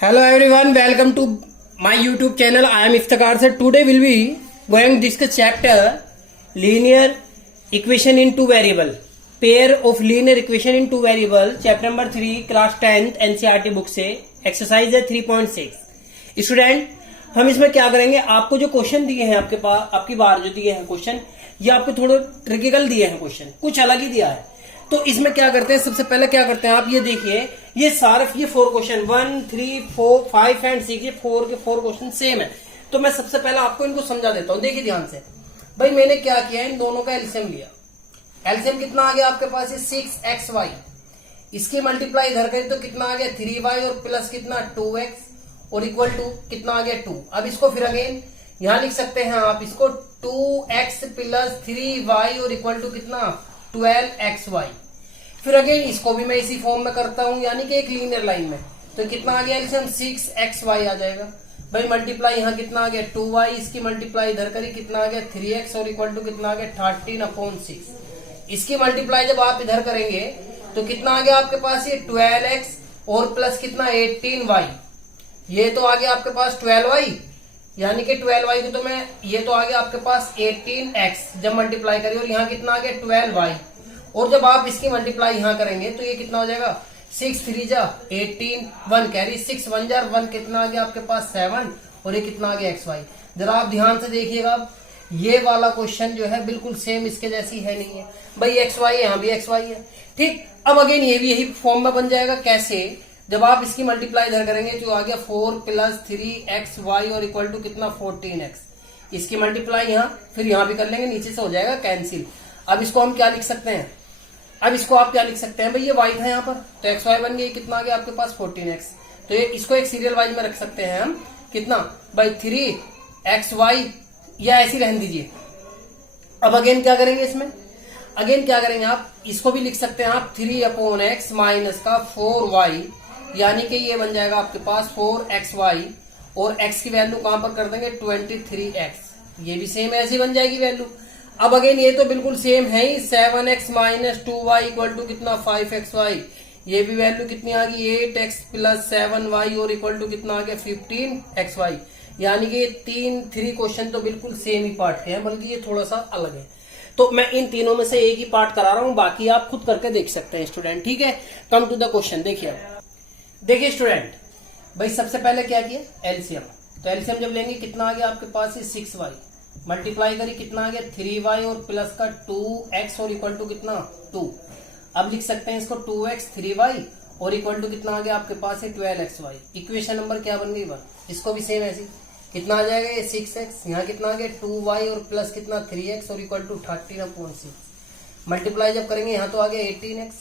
Hello everyone, welcome to my YouTube channel. I am Iftikhar sir. Today we'll be going to discuss chapter linear equation in two variable. Pair of linear equation in two variable. Chapter number 3 class 10th NCERT book से exercise है 3.6. Student हम इसमें क्या करेंगे, आपको जो question दिए हैं आपके पास, आपकी बार जो दिए हैं क्वेश्चन, ये आपको थोड़े ट्रिकिकल दिए हैं क्वेश्चन, कुछ अलग ही दिया है. तो इसमें क्या करते हैं, सबसे पहले क्या करते हैं आप ये देखिए, ये सारे ये 4 क्वेश्चन 1, 3, 4, 5 एंड 6 ये 4 के 4 क्वेश्चन सेम है. तो मैं सबसे पहले आपको इनको समझा देता हूं. देखिए ध्यान से भाई, मैंने क्या किया, इन दोनों का एलसीएम लिया. एलसीएम कितना आ गया आपके पास, ये 6xy. इसके मल्टीप्लाई इधर करें तो कितना आ गया 3y और प्लस कितना 2x और इक्वल टू कितना आ गया 2. अब इसको फिर अगेन यहां लिख सकते हैं आप, इसको 2x प्लस 3y और इक्वल टू कितना 12xy. फिर अगेन इसको भी मैं इसी फॉर्म में करता हूं, यानी कि एक लीनियर लाइन में. तो कितना आ गया एलसीएम 6xy आ जाएगा. भाई मल्टीप्लाई यहाँ कितना आ गया 2y, इसकी मल्टीप्लाई इधर करी कितना आ गया 3x और इक्वल टू कितना आ गया 13/6. इसकी मल्टीप्लाई जब आप इधर करेंगे तो कितना आ गया आपके पास, ये 12x और प्लस कितना 18y. ये तो आ गया आपके पास 12y, यानी कि 12y को तो मैं, ये तो आ गया आपके पास 18x जब मल्टीप्लाई करिए, और यहाँ कितना आ गया 12y. और जब आप इसकी मल्टीप्लाई यहाँ करेंगे तो ये कितना हो जाएगा 6 3 जा 18, 1 कैरी 6 1 जा 1, कितना आ गया आपके पास 7 और ये कितना आ गया xy. जरा आप ध्यान से देखिएगा, ये वाला क्वेश्चन जो है बिल्कुल सेम इसके जैसी है नहीं है भाई. xy यहाँ भी xy है. ठीक, अब अगेन ये भी यही फॉर्म में बन जाएगा. कैसे, जब आप इसकी मल्टीप्लाई इधर करेंगे तो आ गया 4 प्लस 3xy और इक्वल टू कितना 14x. इसकी मल्टीप्लाई यहाँ फिर यहाँ भी कर लेंगे, नीचे से हो जाएगा कैंसिल. अब इसको हम क्या लिख सकते हैं, अब इसको आप क्या लिख सकते हैं भाई, ये y था यहाँ पर तो xy बन गई, कितना आ गया आपके पास 14x. तो ये इसको एक सीरियल वाइज में रख सकते हैं हम, कितना भाई 3xy, या ऐसी रहने दीजिए. अब अगेन क्या करेंगे इसमें, अगेन क्या करेंगे आप, इसको भी लिख सकते हैं आप 3/x माइनस का 4y, यानी कि ये बन जाएगा आपके पास 4xy और x की वैल्यू कहां पर कर देंगे 23x. ये भी सेम ऐसी बन जाएगी वैल्यू. अब अगेन ये तो बिल्कुल सेम है ही, 7x minus 2y equal to कितना 5xy. ये भी वैल्यू कितनी आ गई 8x प्लस 7y और इक्वल टू कितना आ गया 15xy. यानी कि 3 क्वेश्चन तो बिल्कुल सेम ही पार्ट के हैं, बल्कि ये थोड़ा सा अलग है. तो मैं इन तीनों में से एक ही पार्ट करा रहा हूं, बाकी आप खुद करके देख सकते हैं स्टूडेंट. ठीक है, कम टू द क्वेश्चन. देखिए स्टूडेंट, भाई सबसे पहले क्या किया एलसीएम. तो एलसीएम जब लेंगे कितना आ गया आपके पास, ये 6y मल्टीप्लाई करी कितना आ गया 3y और प्लस का 2x और इक्वल टू कितना 2. अब लिख सकते हैं इसको 2x 3y और इक्वल टू कितना आ गया आपके पास है 12xy. इक्वेशन नंबर क्या बन गई 1. इसको भी सेम ऐसी कितना आ जाएगा, ये 6x, यहाँ कितना आ गया 2y और प्लस कितना 3x और इक्वल टू 13/6. मल्टीप्लाई जब करेंगे यहाँ तो आ गया 18x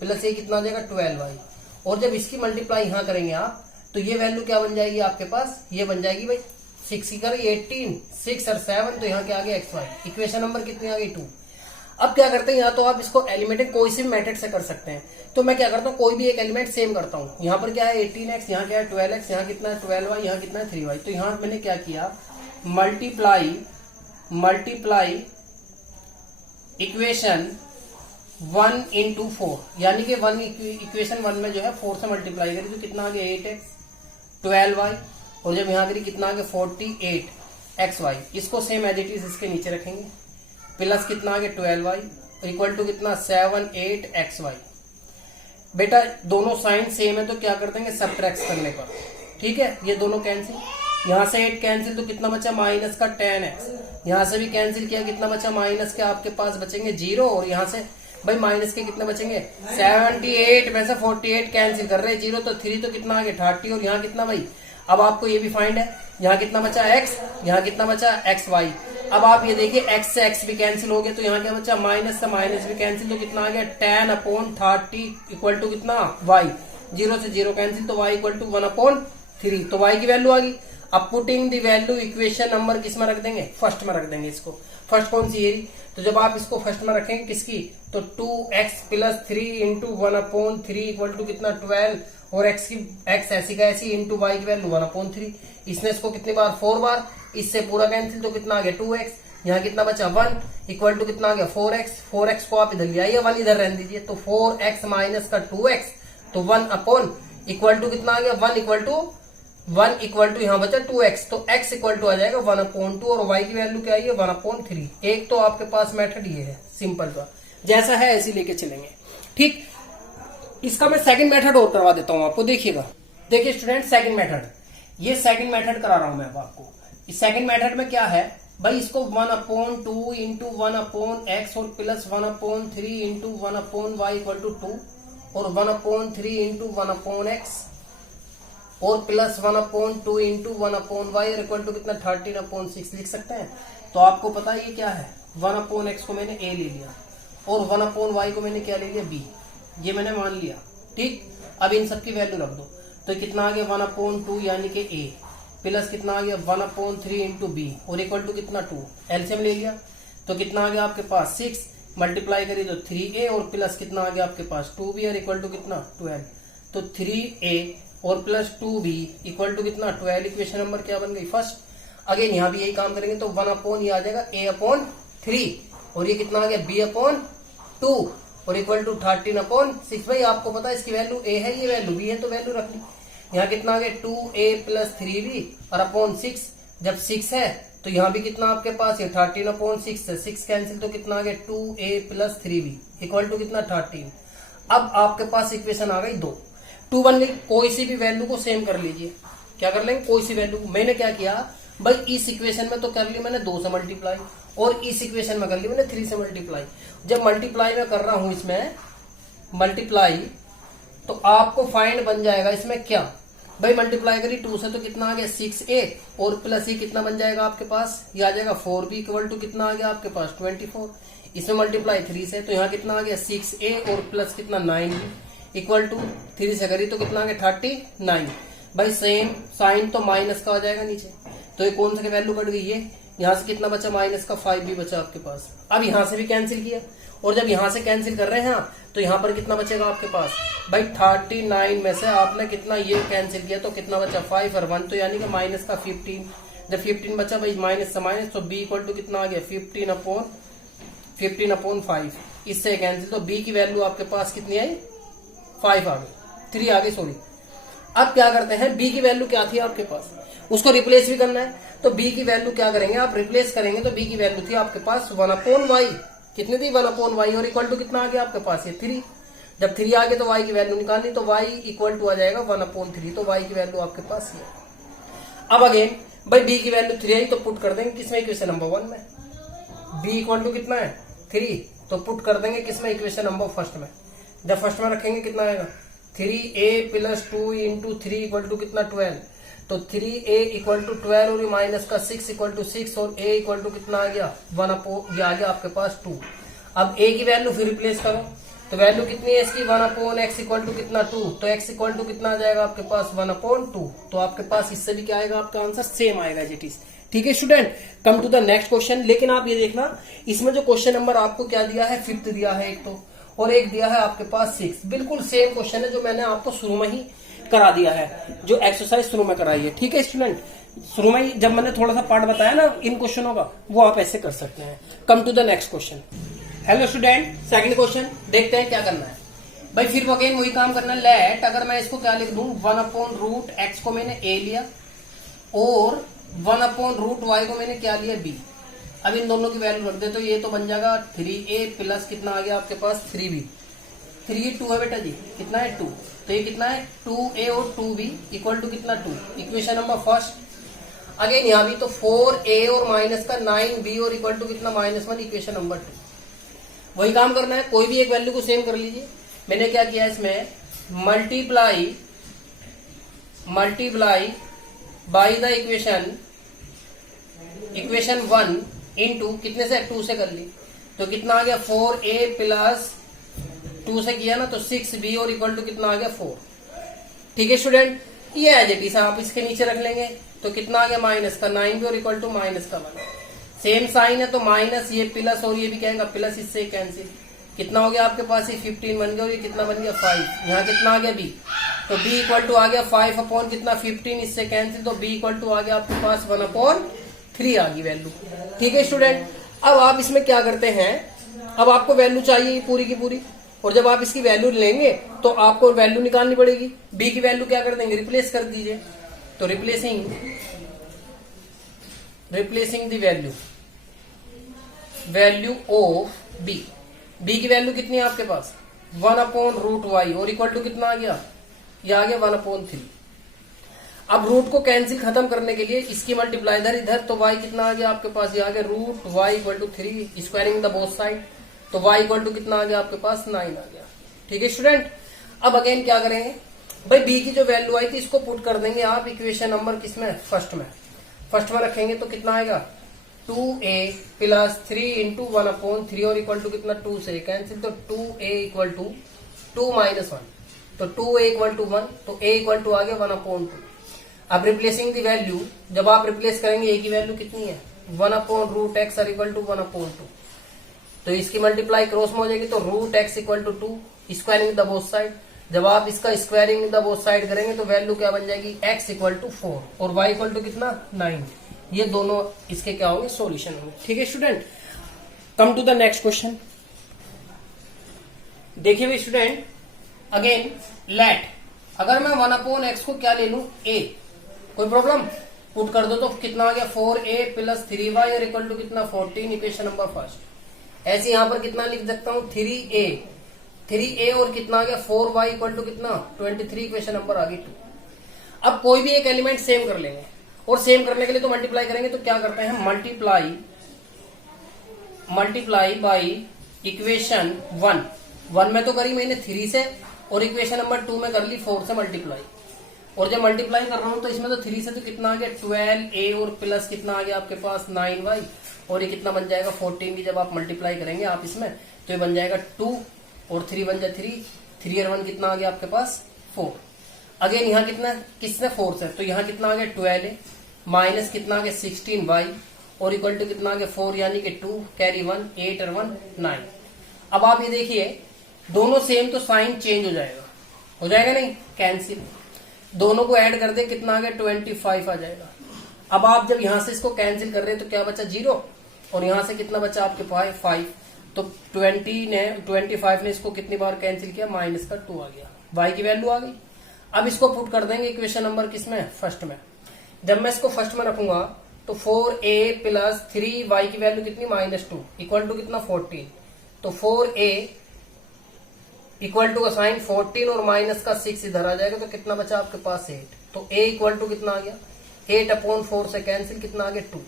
प्लस ये कितना आ जाएगा 12y. और जब इसकी मल्टीप्लाई यहाँ करेंगे आप तो ये वैल्यू क्या बन जाएगी आपके पास, ये बन जाएगी भाई 6 की करें 18, 6 और 7 तो यहाँ क्या आ गया xy. इक्वेशन नंबर कितनी आ गई 2. अब क्या करते हैं, यहाँ तो आप इसको एलिमेंटिंग कोई सी मेथड से कर सकते हैं. तो मैं क्या करता हूँ, कोई भी एक एलिमेंट सेम करता हूँ. यहाँ पर क्या है 18x, यहाँ क्या है 12x, यहाँ कितना है 12y, यहाँ कितना है 3y. तो यहाँ मैंने क्या किया, मल्टीप्लाई इक्वेशन 1 into 4, यानी कि इक्वेशन 1 में जो है 4 से मल्टीप्लाई करी तो कितना आ गया 8x 12y और जब यहाँ करी कितना आ गया 48xy. इसको सेम एज इट इज इसके नीचे रखेंगे, प्लस कितना आ गया 12y इक्वल टू कितना 78xy. बेटा दोनों साइन सेम है तो क्या कर देंगे सब्ट्रैक्ट करने पर. ठीक है, ये दोनों कैंसिल, यहाँ से 8 कैंसिल तो कितना बचा माइनस का 10x. यहाँ से भी कैंसिल किया, कितना बचा माइनस के आपके पास बचेंगे 0 और यहाँ से भाई माइनस के कितने बचेंगे 78 में से 48 कैंसिल कर रहे हैं, 0 तो 3 तो कितना आ गया 30 और यहाँ कितना भाई. अब आपको ये भी फाइंड है, यहाँ कितना बचा x, यहाँ कितना बचा xy. अब आप ये देखिए x से x भी कैंसिल हो गया तो यहाँ क्या बचा माइनस से माइनस भी कैंसिल तो कितना आ गया 10/30 इक्वल टू कितना y. 0 से 0 कैंसिल तो y इक्वल टू 1/3 तो y की वैल्यू आ गई. अब putting the value equation number किस में रख देंगे, फर्स्ट में रख देंगे. इसको फर्स्ट कौन सी है, तो जब आप इसको फर्स्ट में रखेंगे किसकी, तो 2x plus 3 into 1/3 equal to कितना 12 और x ऐसी का ऐसी इंटू y की वैल्यू 1/3. इसने इसको कितनी बार 4 बार, इससे पूरा कैंसिल तो कितना आ गया 2x, यहाँ कितना बचा 1 इक्वल टू कितना आ गया 4x को आप इधर ले आइए, 1 इधर रहने दीजिए तो 4x माइनस का 2x तो 1 अपॉन इक्वल टू कितना आ गया 1 इक्वल टू 1 इक्वल टू यहाँ बचा 2x, तो x इक्वल टू आ जाएगा 1/2 और y की वैल्यू क्या आई है 1/3। एक तो आपके पास मेथड ये है सिंपल का, जैसा है ऐसे लेके चलेंगे। ठीक, इसका मैं सेकंड मेथड और करवा देता हूं आपको, देखिएगा। देखिए स्टूडेंट, सेकंड मेथड, ये सेकंड मेथड करा रहा हूं मैं अब आपको। इस सेकंड मेथड में क्या है भाई, इसको 1/2 इंटू 1/x और plus 1/3 into 1/y equal to 2 और 1/3 इंटू 1/x और plus 1/2 into 1/y equal to कितना 13/6 लिख सकते हैं। तो आपको पता है ये क्या है, 1/x को मैंने a ले लिया और 1/y को मैंने क्या ले लिया b, ये मैंने मान लिया। ठीक, अब इन सब की वैल्यू रख दो, तो कितना आ गया 1/2 यानी कि a प्लस कितना आ गया 1/3 इंटू बी और इक्वल टू कितना 2, एलसीएम ले लिया तो कितना आ गया आपके पास 6, मल्टीप्लाई करिए तो 3a और प्लस कितना आ गया आपके पास 2b और इक्वल टू कितना 12, तो 3a और प्लस 2b इक्वल टू कितना 12। इक्वेशन नंबर क्या बन गई फर्स्ट। अगेन यहाँ भी यही काम करेंगे तो 1/, ये आ जाएगा a/3 और ये कितना आ गया b/2 और इक्वल टू 13/6। भाई आपको पता है इसकी वैल्यू a है, ये वैल्यू b है, तो वैल्यू रख ली। यहाँ कितना आ गया 2a प्लस 3b और अपॉन 6, जब 6 है तो यहाँ भी कितना आपके पास है 13/6 है, 6 कैंसिल तो कितना आ गया 2a plus 3b equal to कितना 13। अब आपके पास इक्वेशन आ गई 2 बन गई। कोई सी भी वैल्यू को सेम कर लीजिए, क्या कर लेंगे कोई सी वैल्यू। मैंने क्या किया भाई, इस इक्वेशन में तो कर ली मैंने 2 से मल्टीप्लाई और इस इक्वेशन में कर ली मैंने 3 से मल्टीप्लाई। जब मल्टीप्लाई में कर रहा हूं इसमें मल्टीप्लाई, तो आपको फाइंड बन जाएगा इसमें क्या भाई, मल्टीप्लाई करी 2 से तो कितना आ गया 6a और प्लस ये कितना बन जाएगा आपके पास, ये आ जाएगा 4b इक्वल टू कितना आ गया आपके पास 24। इसमें मल्टीप्लाई 3 से तो यहाँ कितना आ गया 6a और प्लस कितना 9b इक्वल टू 3 से करी तो कितना आ गया 39। भाई सेम साइन तो माइनस का आ जाएगा नीचे, तो ये कौन सा वैल्यू कट गई है, यहाँ से कितना बचा माइनस का 5b बचा आपके पास। अब यहाँ से भी कैंसिल किया और जब यहाँ से कैंसिल कर रहे हैं आप तो यहाँ पर कितना बचेगा आपके पास भाई 39 में से आपने कितना ये कैंसिल किया तो कितना बचा 5 और 1, तो यानी कि माइनस का 15। जब 15 बचा भाई माइनस से माइनस तो b इक्वल टू कितना आ गया 15/5, इससे कैंसिल तो b की वैल्यू आपके पास कितनी आई 5 आ गई, 3 आ गई सॉरी। अब क्या करते हैं, b की वैल्यू क्या थी आपके पास, उसको रिप्लेस भी करना है। तो b की वैल्यू क्या करेंगे आप, रिप्लेस करेंगे तो b की वैल्यू थी आपके पास 1/y, कितनी थी 1/y और इक्वल टू कितना आ गया आपके पास ये 3। जब 3 आ गया तो y की वैल्यू निकालनी, तो y इक्वल टू आ जाएगा 1/3, तो y की वैल्यू आपके पास ये। अब अगेन भाई b की वैल्यू 3 आई तो पुट कर देंगे किसमें, इक्वेशन नंबर 1 में। b इक्वल टू कितना है 3, तो पुट कर देंगे किसमें, इक्वेशन नंबर फर्स्ट में। जब फर्स्ट में रखेंगे कितना आएगा 3a plus 2 into 3 equal to कितना 12, तो 3a इक्वल टू 12 और माइनस का 6 इक्वल टू 6 और a इक्वल टू कितना आ गया 1/, ये आ गया आपके पास 2। अब a की वैल्यू फिर रिप्लेस करो तो वैल्यू कितनी है इसकी 1/x इक्वल टू कितना 2, तो x इक्वल टू कितना आ जाएगा आपके पास 1/2, तो आपके पास इससे भी क्या आएगा आपका आंसर सेम आएगा इट इज। ठीक है student, come to the next question. लेकिन आप ये देखना इसमें जो क्वेश्चन नंबर आपको क्या दिया है 5th दिया है एक तो, और एक दिया है आपके पास 6, बिल्कुल सेम क्वेश्चन है जो मैंने आपको शुरू में ही करा दिया है, जो एक्सरसाइज शुरू में कराई है। ठीक है स्टूडेंट, शुरू में ही जब मैंने थोड़ा सा पार्ट बताया ना इन क्वेश्चनों का, वो आप ऐसे कर सकते हैं। Come to the next question. Hello student, second question देखते हैं क्या करना है भाई। फिर अगेन वही काम करना है। लेट, अगर मैं इसको क्या लिख दूं 1/√x को मैंने a लिया और 1/√y को मैंने क्या लिया b। अब इन दोनों की वैल्यू रख दे तो ये तो बन जाएगा 3a प्लस कितना आ गया आपके पास 3b। 3 2 है बेटा जी, कितना है 2, तो ये कितना है 2a और 2b इक्वल टू कितना 2, इक्वेशन नंबर फर्स्ट। अगेन यहाँ भी तो 4a और माइनस का 9b और इक्वल टू कितना -1, इक्वेशन नंबर 2। वही काम करना है, कोई भी एक वैल्यू को सेम कर लीजिए। मैंने क्या किया इसमें multiply by the equation 1 into कितने से 2 से कर ली, तो कितना आ गया 4a प्लस 2 से किया ना तो 6b और इक्वल टू कितना आ गया 4। ठीक है स्टूडेंट, ये एज इट इज आप इसके नीचे रख लेंगे तो कितना आ गया माइनस का 9b और इक्वल टू माइनस का 1। सेम साइन है तो माइनस, ये प्लस और ये भी कहेगा प्लस, इससे कैंसिल। कितना हो गया आपके पास, ये 15 बन गया और ये कितना बन गया 5। यहाँ कितना आ गया b, तो b इक्वल टू आ गया 5 अपॉन कितना 15, इससे कैंसिल, तो b इक्वल टू आ गया आपके पास 1/3 आ गई वैल्यू। ठीक है स्टूडेंट, अब आप इसमें क्या करते हैं, अब आपको वैल्यू चाहिए पूरी की पूरी, और जब आप इसकी वैल्यू लेंगे तो आपको वैल्यू निकालनी पड़ेगी। b की वैल्यू क्या कर देंगे, रिप्लेस कर दीजिए। तो replacing the value of B की वैल्यू कितनी है आपके पास 1/√y और इक्वल टू कितना आ गया, ये आ गया 1/3। अब रूट को कैंसिल खत्म करने के लिए इसकी मल्टीप्लाई इधर तो y कितना आ गया आपके पास, ये आ गया √y = 3 squaring the both side, तो y = कितना आ गया आपके पास 9 आ गया। ठीक है स्टूडेंट, अब अगेन क्या करेंगे भाई, b की जो वैल्यू आई थी इसको पुट कर देंगे आप इक्वेशन नंबर किसमें, फर्स्ट में रखेंगे तो कितना आएगा 2a + 3 × 1/3 और इक्वल टू कितना 2 से कैंसिल, तो 2a = 2 - 1, तो 2a = 1, तो a = आ गया 1/2। अब रिप्लेसिंग द वैल्यू, जब आप रिप्लेस करेंगे a की वैल्यू कितनी है 1/√x और इक्वल टू 1/2, तो इसकी मल्टीप्लाई क्रॉस में हो जाएगी, तो √x = 2 squaring the both side. जब आप इसका स्क्वायरिंग द बोथ साइड करेंगे तो वैल्यू क्या बन जाएगी x = 4 और y = कितना 9। ये दोनों इसके क्या होंगे, सॉल्यूशन होंगे। ठीक है student, come to the next question. देखिए भाई स्टूडेंट, अगेन लेट, अगर मैं 1/x को क्या ले लूं a, कोई प्रॉब्लम, पुट कर दो तो कितना आ गया 4a + 3y और इक्वल टू कितना 14, इक्वेशन नंबर फर्स्ट। ऐसे यहां पर कितना लिख सकता हूं 3a और कितना आ गया 4y इक्वल टू कितना 23, इक्वेशन नंबर आ गई 2। अब कोई भी एक एलिमेंट सेम कर लेंगे और सेम करने के लिए तो मल्टीप्लाई करेंगे, तो क्या करते हैं मल्टीप्लाई बाई इक्वेशन 1 में तो करी मैंने 3 से और इक्वेशन नंबर 2 में कर ली 4 से मल्टीप्लाई। और जब मल्टीप्लाई कर रहा हूं तो इसमें तो 3 से तो कितना आ गया 12a और प्लस कितना आ गया आपके पास 9y और ये कितना बन जाएगा 14 की जब आप मल्टीप्लाई करेंगे आप इसमें तो ये बन जाएगा 2 और 3 बन जाए 3 और 1 कितना आ गया आपके पास 4। अगेन यहाँ कितना किसने 4 से, तो यहाँ कितना आ गया 12a माइनस कितना आ गया 16y और इक्वल टू कितना आ गया 4 यानी कि 2 कैरी 1 8 और 1 9। अब आप ये देखिए दोनों सेम तो साइन चेंज हो जाएगा नहीं, कैंसिल, दोनों को ऐड कर दे कितना आ गया 25 आ जाएगा। अब आप जब यहां से इसको कैंसिल कर रहे हैं तो क्या बचा 0 और यहां से कितना बचा आपके पास 5, तो 25 ने इसको कितनी बार कैंसिल किया माइनस का 2 आ गया, y की वैल्यू आ गई। अब इसको पुट कर देंगे इक्वेशन नंबर किसमें फर्स्ट में। जब मैं इसको फर्स्ट में रखूंगा तो 4a + 3y की वैल्यू कितनी -2 इक्वल टू कितना 14, तो 4a इक्वल टू का साइन 14 और माइनस का 6 इधर आ जाएगा तो कितना बचा आपके पास 8, तो a इक्वल टू कितना आ गया 8/4 से कैंसिल कितना आ गया 2।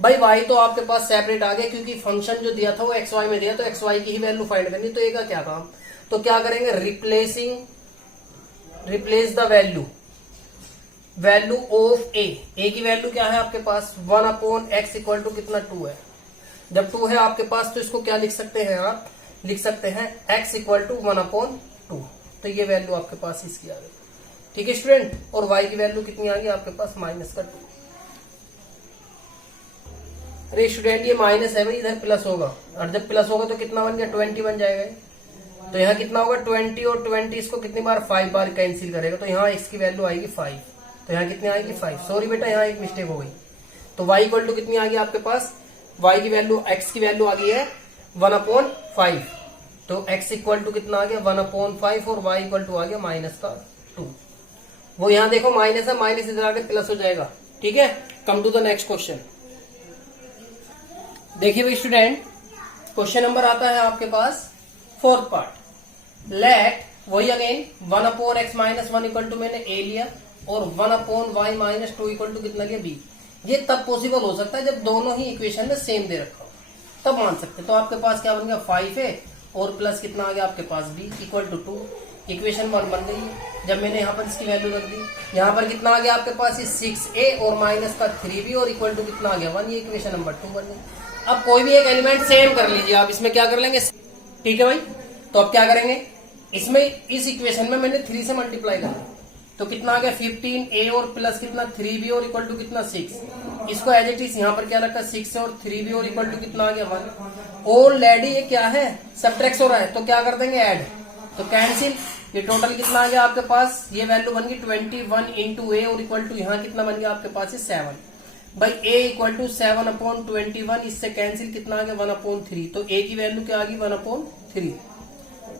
भाई y तो आपके पास सेपरेट आ गया क्योंकि फंक्शन जो दिया था वो xy में दिया, तो xy की ही वैल्यू फाइंड करनी, तो a का क्या काम, तो क्या करेंगे replace the value of a की वैल्यू क्या है आपके पास 1/x इक्वल टू कितना 2 है। जब 2 है आपके पास तो इसको क्या लिख सकते हैं आप, लिख सकते हैं x इक्वल टू 1/2, तो ये वैल्यू आपके पास इसकी आ गई। ठीक है स्टूडेंट, और y की वैल्यू कितनी आ गई आपके पास -2। अरे स्टूडेंट ये माइनस है भाई, इधर प्लस होगा और जब प्लस होगा तो कितना बन गया 20 बन जाएगा, तो यहाँ कितना होगा 20 और 20 इसको कितनी बार 5 बार कैंसिल करेगा, तो यहाँ x की वैल्यू आएगी 5, तो यहाँ कितनी आएगी 5। सॉरी बेटा यहाँ एक मिस्टेक हो गई, तो y इक्वल टू कितनी आ गई आपके पास, y की वैल्यू x की वैल्यू आ गई है 1/5, तो x इक्वल टू कितना आ गया 1/5 और y इक्वल टू आ गया -2। वो यहाँ देखो माइनस है, माइनस इधर आके प्लस हो जाएगा। ठीक है, come to the next question. देखिए भाई स्टूडेंट, क्वेश्चन नंबर आता है आपके पास 4th पार्ट। लेट वही अगेन 1/x - 1 इक्वल टू मैंने a लिया और 1/y - 2 इक्वल टू कितना लिया b। ये तब पॉसिबल हो सकता है जब दोनों ही इक्वेशन में सेम दे रखा हो, तब मान सकते। तो आपके पास क्या बन गया 5a और प्लस कितना आ गया आपके पास b इक्वल टू 2, इक्वेशन 1 बन गई। जब मैंने यहाँ पर इसकी वैल्यू रख दी, यहाँ पर कितना आ गया आपके पास 6a और माइनस का 3b और इक्वल टू कितना आ गया 1, ये इक्वेशन नंबर 2 बन गई। अब कोई भी एक एलिमेंट सेम कर लीजिए आप, इसमें क्या कर लेंगे, ठीक है भाई। तो अब क्या करेंगे, इसमें इस इक्वेशन में मैंने 3 से मल्टीप्लाई कर दिया तो कितना आ गया 15a और प्लस कितना 3b और इक्वल टू कितना 6। इसको एज इट इज यहाँ पर क्या रखा 6 और 3b और इक्वल टू कितना आ गया 1। ऑलरेडी ये क्या है सबट्रैक्ट हो रहा है, तो क्या कर देंगे ऐड, तो कैंसिल। ये टोटल कितना आ गया आपके पास, ये वैल्यू बन गई 21 इंटू a और इक्वल टू यहाँ कितना बन गया आपके पास 7 भाई a इक्वल टू 7/21, इससे कैंसिल कितना आ गया 1/3, तो a की वैल्यू क्या आ गई 1/3।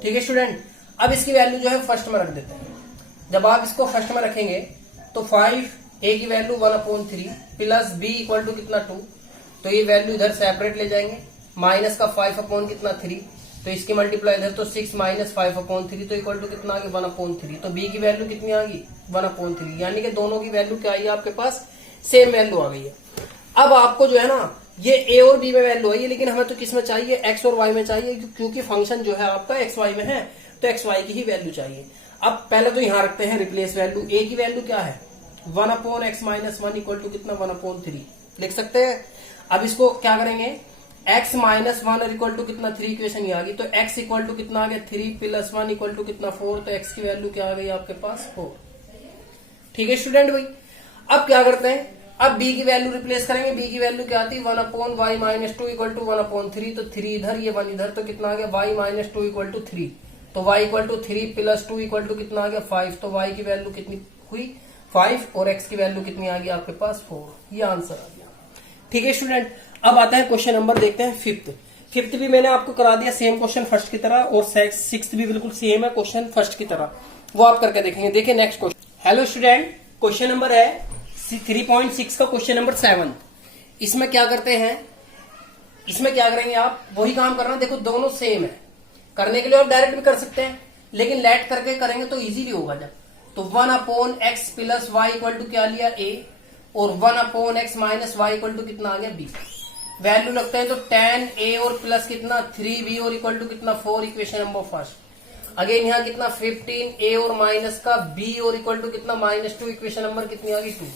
ठीक है स्टूडेंट, अब इसकी वैल्यू जो है फर्स्ट में रख देते हैं। जब आप इसको फर्स्ट में रखेंगे तो 5 ए की value 1/3 plus B equal to कितना 2, तो ये वैल्यू इधर सेपरेट ले जाएंगे, माइनस का 5/3, तो इसकी मल्टीप्लाई इधर तो 6 माइनस 5/3 तो इक्वल टू कितना आ गया 1/3। तो बी की वैल्यू कितनी आ गई 1/3, यानी कि दोनों की वैल्यू क्या आई है आपके पास, सेम वैल्यू आ गई है। अब आपको जो है ना ये ए और बी में वैल्यू है, लेकिन हमें तो किस में चाहिए, एक्स और वाई में चाहिए, क्योंकि फंक्शन जो है आपका एक्स वाई में है, तो एक्स वाई की ही वैल्यू चाहिए। अब पहले तो यहां रखते हैं रिप्लेस वैल्यू। ए की वैल्यू क्या है 1/x-1 इक्वल टू कितना 1/3 लिख सकते हैं। अब इसको क्या करेंगे, x-1 इक्वल टू कितना 3 इक्वेशन ये आ गई, तो x इक्वल टू कितना आ गया 3 + 1 इक्वल टू कितना 4, तो x की वैल्यू क्या आ गई आपके पास 4। ठीक है स्टूडेंट भाई, अब क्या करते हैं, अब b की वैल्यू रिप्लेस करेंगे। b की वैल्यू क्या आती है 1/y-2 इक्वल टू 1/3, तो 3 इधर ये 1 इधर, तो कितना आ गया y-2 इक्वल टू 3, तो y equal to 3 + 2 equal to कितना आ गया 5, तो y की वैल्यू कितनी हुई 5 और x की वैल्यू कितनी आ गई आपके पास 4, ये आंसर आ गया। ठीक है स्टूडेंट, अब आता है क्वेश्चन नंबर, देखते हैं फिफ्थ भी मैंने आपको करा दिया सेम क्वेश्चन फर्स्ट की तरह, और सिक्स्थ भी बिल्कुल सेम है क्वेश्चन फर्स्ट की तरह, वो आप करके देखेंगे। देखिए next question. Hello student, question number है 3.6 का क्वेश्चन नंबर 7। इसमें क्या करते हैं, इसमें क्या करेंगे आप, वही काम करना, देखो दोनों सेम है। करने के लिए आप डायरेक्ट भी कर सकते हैं, लेकिन लेट करके करेंगे तो इजीली होगा जब, तो 1/x + y इक्वल टू क्या लिया a, और 1/x - y इक्वल टू कितना आ गया b। वैल्यू लगता है तो tan a और प्लस कितना 3b और इक्वल टू कितना 4, इक्वेशन नंबर फर्स्ट। अगेन यहाँ कितना 15a और माइनस का b और इक्वल टू कितना -2, इक्वेशन नंबर कितनी आ गई 2।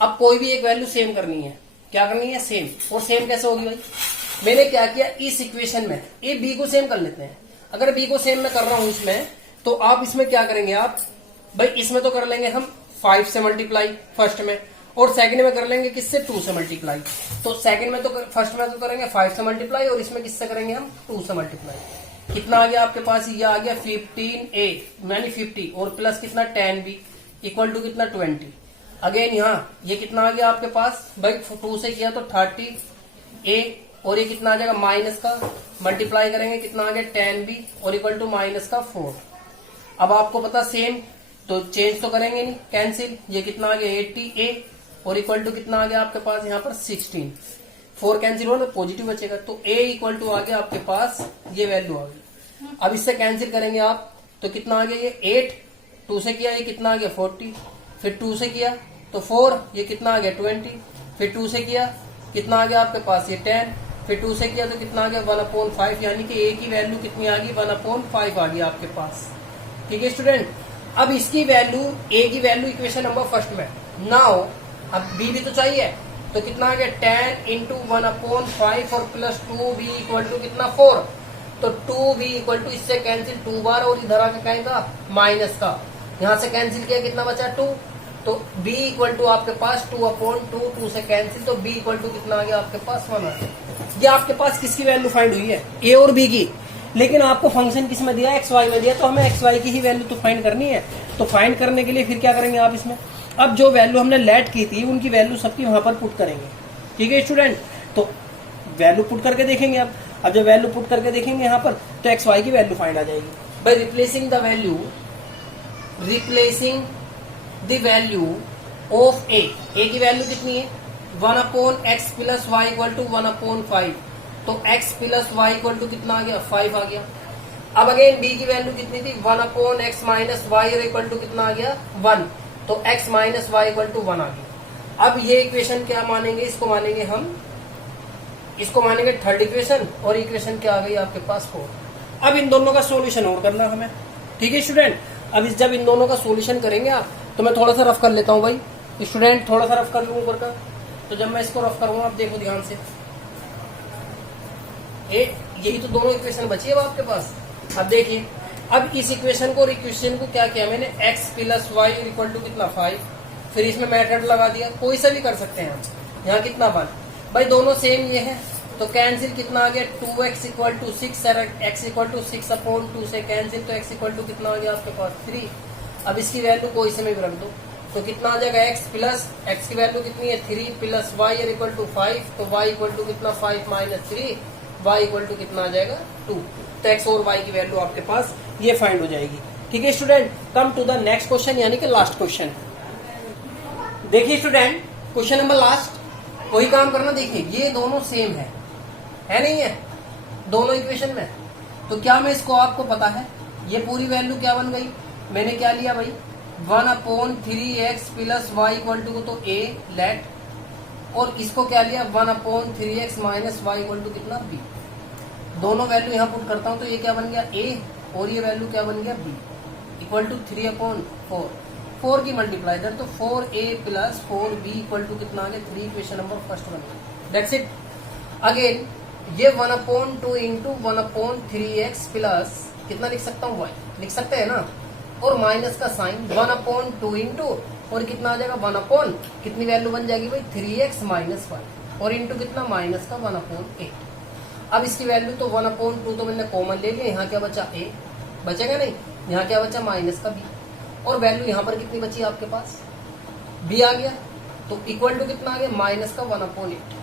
अब कोई भी एक वैल्यू सेम करनी है, क्या करनी है सेम, और सेम कैसे होगी भाई, मैंने क्या किया इस इक्वेशन में ए बी को सेम कर लेते हैं। अगर बी को सेम मैं कर रहा हूं इसमें, तो आप इसमें क्या करेंगे आप भाई, इसमें तो कर लेंगे हम 5 से मल्टीप्लाई फर्स्ट में, और सेकंड में कर लेंगे किससे 2 से मल्टीप्लाई। तो सेकंड में तो फर्स्ट में तो करेंगे 5 से मल्टीप्लाई, और इसमें किससे करेंगे हम 2 से मल्टीप्लाई। कितना आ गया आपके पास, ये आ गया 15a यानी 50 और प्लस कितना 10b इक्वल टू कितना 20। अगेन यहाँ ये कितना आ गया आपके पास भाई, 2 से किया तो 30a, और ये कितना आ जाएगा माइनस का, मल्टीप्लाई करेंगे कितना आ गया 10b और इक्वल टू -4। अब आपको पता सेम, तो चेंज तो करेंगे नहीं, कैंसिल, ये कितना आ गया 80a और इक्वल टू कितना आ गया आपके पास यहाँ पर 16, 4 कैंसिल हो ना पॉजिटिव बचेगा, तो a इक्वल टू आ गया आपके पास, ये वैल्यू आ गई। अब इससे कैंसिल करेंगे आप, तो कितना आ गया ये 8, 2 से किया ये कितना आ गया 40, फिर 2 से किया तो 4, ये कितना आ गया 20, फिर 2 से किया कितना आ गया आपके पास ये 10, फिर 2 से किया तो कितना आ गया 1/5, यानी कि a की वैल्यू कितनी आ गई 1/5 आ गई आपके पास। ठीक है स्टूडेंट, अब इसकी वैल्यू a की वैल्यू इक्वेशन नंबर फर्स्ट में, नाउ अब b भी तो चाहिए, तो कितना आ गया 10 × 1/5 और प्लस 2b इक्वल टू कितना 4, तो 2b इक्वल टू इससे कैंसिल 2 बार, और इधर आके कहेगा माइनस का, यहां से कैंसिल किया कितना बचा 2, तो b इक्वल टू आपके पास 2/2, 2 से कैंसिल, तो b इक्वल टू कितना आ गया आपके पास 1 आ गया। ये आपके पास किसकी वैल्यू फाइंड हुई है, a और b की, लेकिन आपको फंक्शन किस में दिया एक्स वाई में दिया, तो हमें एक्स वाई की ही वैल्यू तो फाइंड करनी है। तो फाइंड करने के लिए फिर क्या करेंगे आप इसमें, अब जो वैल्यू हमने लेट की थी उनकी वैल्यू सबकी वहां पर पुट करेंगे। ठीक है स्टूडेंट, तो वैल्यू पुट करके देखेंगे। अब जब वैल्यू पुट करके देखेंगे यहाँ पर, तो एक्स वाई की वैल्यू फाइंड आ जाएगी by replacing the value of A की वैल्यू कितनी है 1/x + y इक्वल टू 1/5, तो x + y इक्वल टू कितना आ गया 5 आ गया। अब अगेन b की वैल्यू कितनी थी 1/x - y इक्वल टू कितना आ गया 1, तो x - y इक्वल टू 1 आ गया। अब ये इक्वेशन क्या मानेंगे, इसको मानेंगे थर्ड इक्वेशन, और इक्वेशन क्या आ गई आपके पास 4। अब इन दोनों का सोल्यूशन और करना हमें। ठीक है स्टूडेंट, अब जब इन दोनों का सोल्यूशन करेंगे आप, तो मैं थोड़ा सा रफ कर लेता हूँ भाई स्टूडेंट, थोड़ा सा रफ कर लूँ ऊपर का। तो जब मैं इसको रफ करूंगा आप देखो ध्यान से, यही तो दोनों इक्वेशन बची है अब आपके पास। अब देखिए, अब इस इक्वेशन को और इक्वेशन को क्या किया मैंने, x + y इक्वल टू कितना 5, फिर इसमें मेथड लगा दिया, कोई सा भी कर सकते हैं हम। यहाँ कितना 1, भाई दोनों सेम ये है, तो कैंसिल कितना आ गया 2x equal to 6, x equal to 6/2 से कैंसिल, तो x इक्वल टू कितना आ गया आपके पास 3। अब इसकी वैल्यू कोई से में भी रख दो, तो कितना आ जाएगा x की वैल्यू कितनी है 3 + y इक्वल टू 5, तो y इक्वल टू कितना 5 - 3, y इक्वल टू कितना आ जाएगा 2। तो x और y की वैल्यू आपके पास ये फाइंड हो जाएगी। ठीक है student, come to the next question यानी कि लास्ट क्वेश्चन। देखिए स्टूडेंट, क्वेश्चन नंबर लास्ट, वही काम करना। देखिए ये दोनों सेम है नहीं है दोनों इक्वेशन में। तो क्या मैं इसको, आपको पता है ये पूरी वैल्यू क्या बन गई, मैंने क्या लिया भाई 1/3x plus Y equal to, तो a लेट, और इसको क्या लिया 1/3x minus Y equal to कितना b। दोनों वैल्यू यहाँ पुट करता हूँ तो ये क्या बन गया a और ये वैल्यू क्या बन गया b इक्वल टू 3/4, 4 की मल्टीप्लाई दर, तो 4a plus 4b equal to कितना आ गया 3, इक्वेशन नंबर फर्स्ट बन गया। That's it. अगेन ये 1/2 इंटू 1/3x प्लस कितना लिख सकता हूँ y, लिख सकते हैं ना, और माइनस का साइन 1/2 इंटू, और कितना आ जाएगा 1/, कितनी वैल्यू बन जाएगी भाई 3x माइनस वाई, और इंटू कितना माइनस का 1/8। अब इसकी वैल्यू तो 1/2 तो मैंने कॉमन ले लिया, यहाँ क्या बचा a, बचेगा नहीं, यहाँ क्या बचा माइनस का b, और वैल्यू यहाँ पर कितनी बची आपके पास b आ गया, तो इक्वल टू कितना आ गया माइनस का 1/8।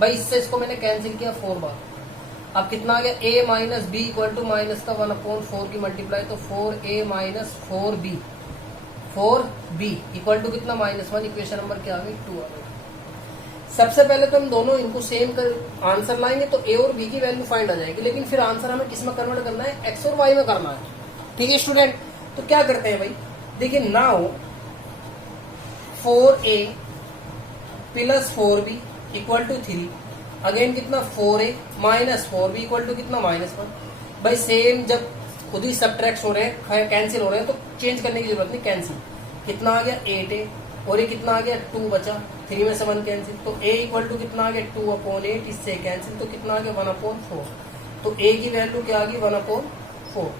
भाई इससे इसको मैंने कैंसिल किया 4 बार, अब कितना आ गया a minus B equal to minus का 1/4 की मल्टीप्लाई, तो 4a minus 4b equal to कितना -1, इक्वेशन नंबर क्या आ गई 2 आ गई। सबसे पहले तो हम दोनों इनको सेम कर आंसर लाएंगे तो a और b की वैल्यू फाइंड आ जाएगी, लेकिन फिर आंसर हमें किस में कन्वर्ट करना है, x और y में करना है। ठीक है स्टूडेंट, तो क्या करते हैं भाई, देखिए now 4a plus 4b equal to 3, again कितना 4a minus 4b equal to कितना -1। भाई सेम जब खुद ही सब्ट्रैक्ट हो रहे हैं, कैंसिल हो रहे हैं, तो चेंज करने की जरूरत नहीं, कैंसिल। कितना आ गया 8a, और ये कितना आ गया 2 बचा, 3 में से 1 कैंसिल, तो a इक्वल टू कितना आ गया 2/8, इससे कैंसिल, तो कितना आ गया 1/4। तो a की वैल्यू क्या आ गई 1/4।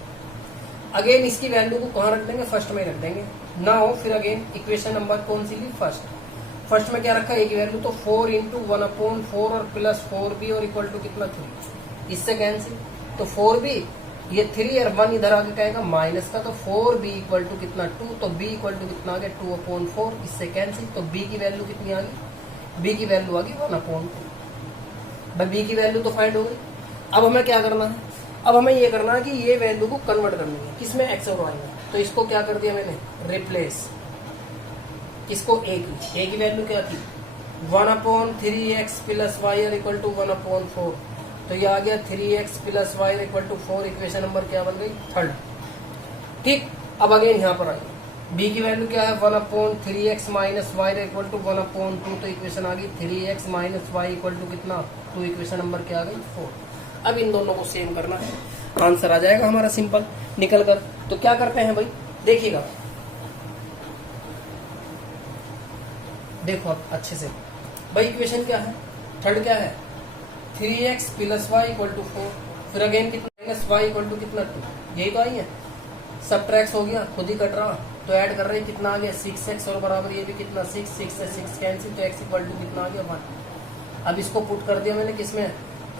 अगेन इसकी वैल्यू को कहाँ रख देंगे, फर्स्ट में रख देंगे। नाउ फिर अगेन इक्वेशन नंबर कौन सी ली, फर्स्ट में क्या रखा a की वैल्यू, तो 4 इंटू 1/4 और प्लस 4b और इक्वल टू कितना 3, इससे कैंसिल, तो 4b ये 3 और 1 इधर आके कहेगा माइनस का, तो 4b इक्वल टू कितना 2, तो b इक्वल टू कितना आ गया 2/4, इससे कैंसिल, तो b की वैल्यू कितनी आ गई, b की वैल्यू आ गई 1/2। भाई b की वैल्यू तो फाइंड हो गई। अब हमें क्या करना है, अब हमें ये करना है कि ये वैल्यू को कन्वर्ट करनी है किसमें, x और y में। तो इसको क्या कर दिया मैंने, रिप्लेस इसको a की वैल्यू क्या थी 1/3x प्लस वाई और इक्वल टू 1/4, तो ये आ गया 3x plus Y equal to 4, equation number क्या बन गई 3rd। ठीक, अब अगेन यहाँ पर आइए, b की वैल्यू क्या है 1/3x minus Y equal to 1/2, तो इक्वेशन आ गई 3x minus Y equal to कितना 2, इक्वेशन नंबर क्या आ गई 4। अब इन दोनों को सेम करना है, आंसर आ जाएगा हमारा सिंपल निकल कर। तो क्या करते हैं भाई, देखिएगा देखो अच्छे से भाई, इक्वेशन क्या है 3rd क्या है 3x plus Y equal to 4, फिर अगेन कितना माइनस वाई इक्वल टू कितना 2, यही तो आई है। सबट्रैक्ट हो गया, खुद ही कट रहा, तो ऐड कर रहे हैं, कितना आ गया 6x और बराबर ये भी कितना 6 से 6 कैंसिल, तो x इक्वल टू कितना आ गया 1। अब इसको पुट कर दिया मैंने किसमें,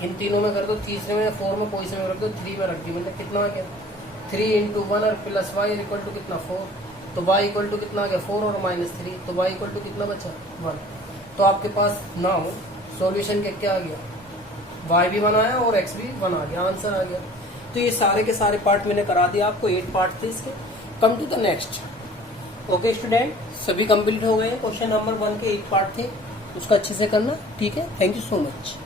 इन तीनों में कर दो, तीसरे में 4 में कोई से में रख दो, 3 में रख दी मैंने, कितना आ गया 3 इंटू 1 और प्लस वाई इक्वल टू कितना 4, तो y इक्वल टू कितना आ गया 4 और -3, तो y इक्वल टू कितना बचा 1। तो आपके पास नाउ सॉल्यूशन क्या आ गया, y भी 1 आया और x भी 1 आ गया, आंसर आ गया। तो ये सारे के सारे पार्ट मैंने करा दिया आपको, 8 पार्ट थे इसके। Come to the next. Okay student, सभी कंप्लीट हो गए। क्वेश्चन नंबर 1 के 8 पार्ट थे, उसका अच्छे से करना, ठीक है। Thank you so much.